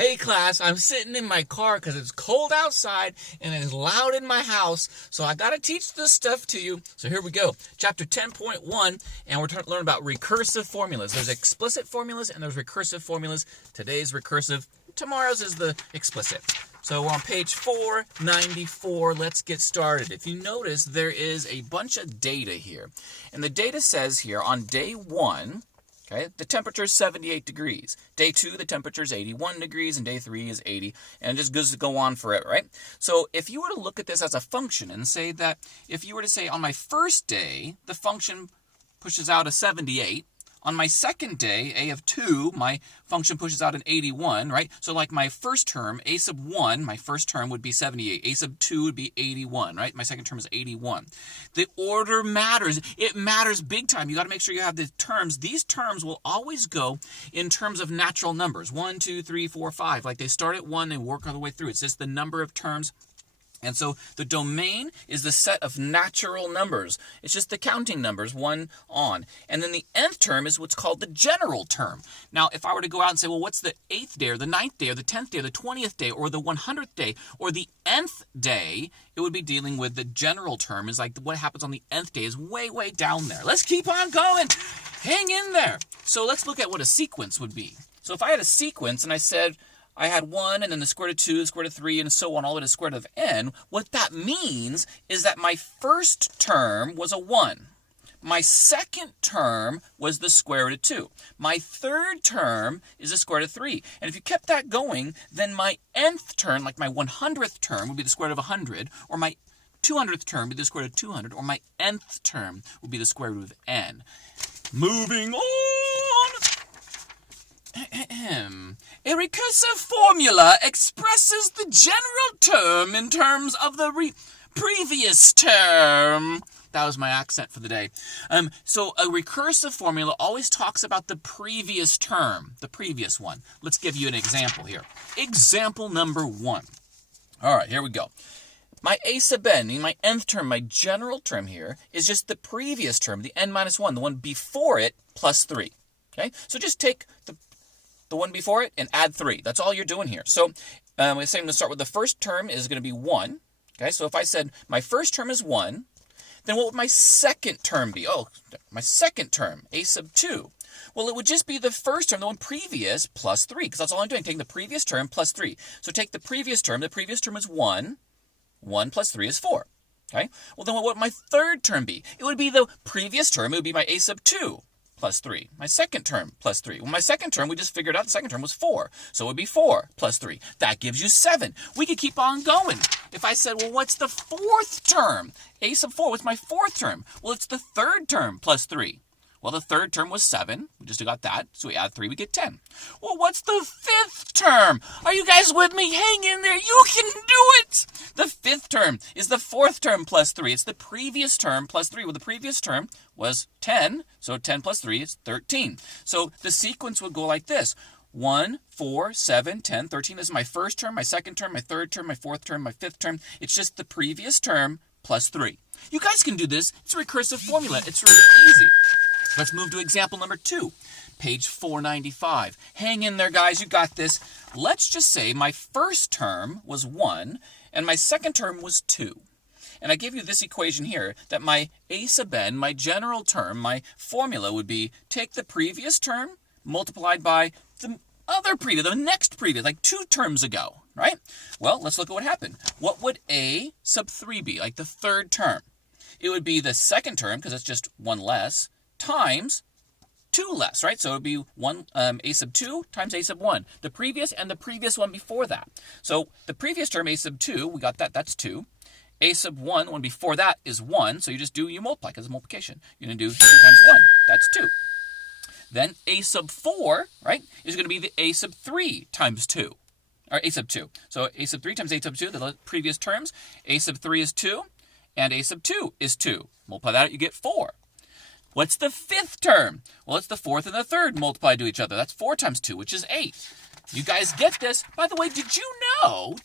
Hey class, I'm sitting in my car because it's cold outside and it's loud in my house, so I got to teach this stuff to you. So here we go. Chapter 10.1, and we're going to learn about recursive formulas. There's explicit formulas and there's recursive formulas. Today's recursive, tomorrow's is the explicit. So on page 494, let's get started. If you notice, there is a bunch of data here. And the data says here on day 1, okay, the temperature is 78 degrees. Day 2, the temperature is 81 degrees, and day 3 is 80, and it just goes to go on forever, right? So if you were to look at this as a function and say that, if you were to say on my first day, the function pushes out a 78, on my second day, a of 2, my function pushes out an 81, right? So like my first term, a sub 1, my first term would be 78. A sub 2 would be 81, right? My second term is 81. The order matters. It matters big time. You got to make sure you have the terms. These terms will always go in terms of natural numbers. 1, 2, 3, 4, 5. Like they start at 1, they work all the way through. It's just the number of terms. And so the domain is the set of natural numbers. It's just the counting numbers, 1 on. And then the nth term is what's called the general term. Now, if I were to go out and say, well, what's the 8th day or the 9th day or the 10th day or the 20th day or the 100th day or the nth day, it would be dealing with the general term. Is like what happens on the nth day is way, way down there. Let's keep on going. Hang in there. So let's look at what a sequence would be. So if I had a sequence and I said, I had 1, and then the square root of 2, the square root of 3, and so on, all the way to the square root of n. What that means is that my first term was a 1. My second term was the square root of 2. My third term is the square root of 3. And if you kept that going, then my nth term, like my 100th term, would be the square root of 100, or my 200th term would be the square root of 200, or my nth term would be the square root of n. Moving on! A recursive formula expresses the general term in terms of the previous term. That was my accent for the day. So a recursive formula always talks about the previous term, the previous one. Let's give you an example here. Example number 1. All right, here we go. My a sub n, meaning my nth term, my general term here, is just the previous term, the n minus 1, the one before it, plus 3. Okay, so just take the one before it and add 3. That's all you're doing here. So we're saying to start with the first term is going to be 1. Okay, so if I said my first term is 1, then what would my second term be? Oh, my second term, a sub 2. Well, it would just be the first term, the one previous, plus 3, because that's all I'm doing, taking the previous term plus 3. So take the previous term is 1. 1 plus 3 is 4. Okay, well then what would my third term be? It would be the previous term, it would be my a sub 2. Plus 3. My second term, plus 3. Well, my second term, we just figured out the second term was 4. So it would be 4 plus 3. That gives you 7. We could keep on going. If I said, well, what's the fourth term? A sub 4, what's my fourth term? Well, it's the third term plus 3. Well, the third term was 7. We just got that. So we add 3, we get 10. Well, what's the fifth term? Are you guys with me? Hang in there. You can do it. The fifth term is the fourth term plus 3. It's the previous term plus 3. Well, the previous term was 10. So 10 plus 3 is 13. So the sequence would go like this. 1, 4, 7, 10, 13 is my first term, my second term, my third term, my fourth term, my fifth term. It's just the previous term plus 3. You guys can do this. It's a recursive formula. It's really easy. Let's move to example number 2, page 495. Hang in there, guys. You got this. Let's just say my first term was 1, and my second term was 2. And I give you this equation here, that my a sub n, my general term, my formula would be take the previous term multiplied by the other previous, the next previous, like 2 terms ago, right? Well, let's look at what happened. What would a sub 3 be, like the third term? It would be the second term, because it's just 1 less, times 2 less, right? So it would be a sub 2 times a sub 1. The previous and the previous one before that. So the previous term, a sub 2, we got that, that's 2. A sub 1, the one before that is 1, so you multiply, because it's multiplication. You're going to do 2 times 1, that's 2. Then a sub 4, right, is going to be the a sub 3 times 2, or a sub 2. So a sub 3 times a sub 2, the previous terms, a sub 3 is 2, and a sub 2 is 2. Multiply that out, you get 4. What's the fifth term? Well, it's the fourth and the third multiplied to each other. That's 4 times 2, which is 8. You guys get this? By the way, did you know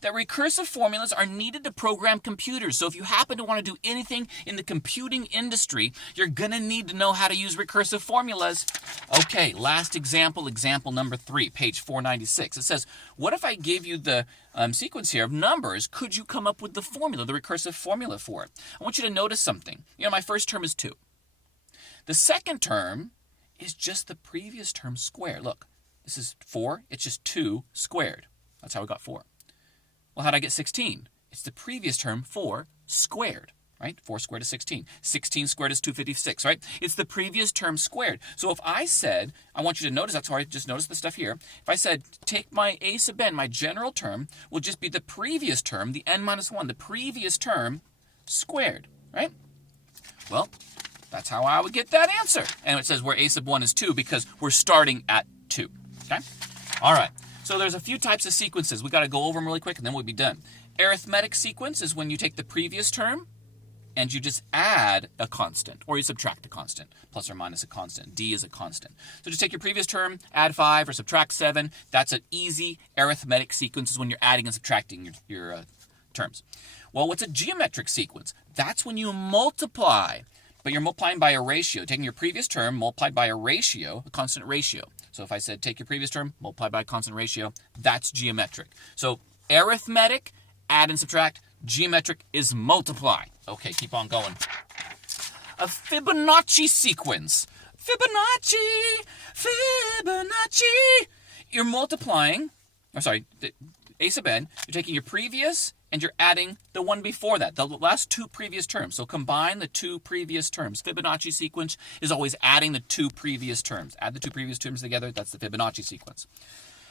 that recursive formulas are needed to program computers? So if you happen to want to do anything in the computing industry, you're going to need to know how to use recursive formulas. Okay, last example, example number 3, page 496. It says, what if I gave you the sequence here of numbers? Could you come up with the formula, the recursive formula for it? I want you to notice something. My first term is 2. The second term is just the previous term squared. Look. This is 4. It's just 2 squared. That's how we got 4. Well, how did I get 16? It's the previous term, 4 squared, right? 4 squared is 16. 16 squared is 256, right? It's the previous term squared. So if I said, I want you to notice, that's why I just noticed the stuff here. If I said, take my a sub n, my general term, will just be the previous term, the n minus 1, the previous term squared, right? Well, that's how I would get that answer. And it says where a sub 1 is 2 because we're starting at 2. Okay? All right. So there's a few types of sequences. We got to go over them really quick and then we'll be done. Arithmetic sequence is when you take the previous term and you just add a constant or you subtract a constant, plus or minus a constant. D is a constant. So just take your previous term, add 5 or subtract 7. That's an easy arithmetic sequence is when you're adding and subtracting your terms. Well, what's a geometric sequence? That's when you multiply, but you're multiplying by a ratio. Taking your previous term multiplied by a ratio, a constant ratio. So if I said take your previous term, multiply by a constant ratio, that's geometric. So arithmetic, add and subtract. Geometric is multiply. Okay, keep on going. A Fibonacci sequence. Fibonacci. You're multiplying, a sub n, you're taking your previous and you're adding the one before that, the last 2 previous terms. So combine the 2 previous terms. Fibonacci sequence is always adding the 2 previous terms. Add the 2 previous terms together, that's the Fibonacci sequence.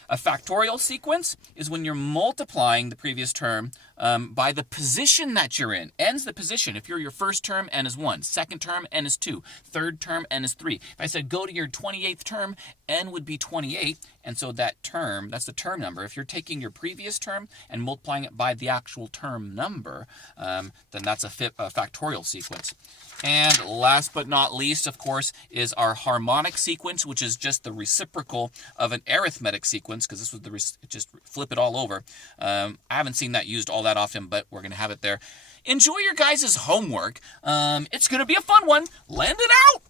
A factorial sequence is when you're multiplying the previous term by the position that you're in. N's the position. If you're your first term, n is 1. Second term, n is 2. Third term, n is 3. If I said go to your 28th term, n would be 28. And so that term, that's the term number. If you're taking your previous term and multiplying it by the actual term number, then that's a factorial sequence. And last but not least, of course, is our harmonic sequence, which is just the reciprocal of an arithmetic sequence, because this was just flip it all over. I haven't seen that used all that often, but we're going to have it there. Enjoy your guys' homework. It's going to be a fun one. Lend it out!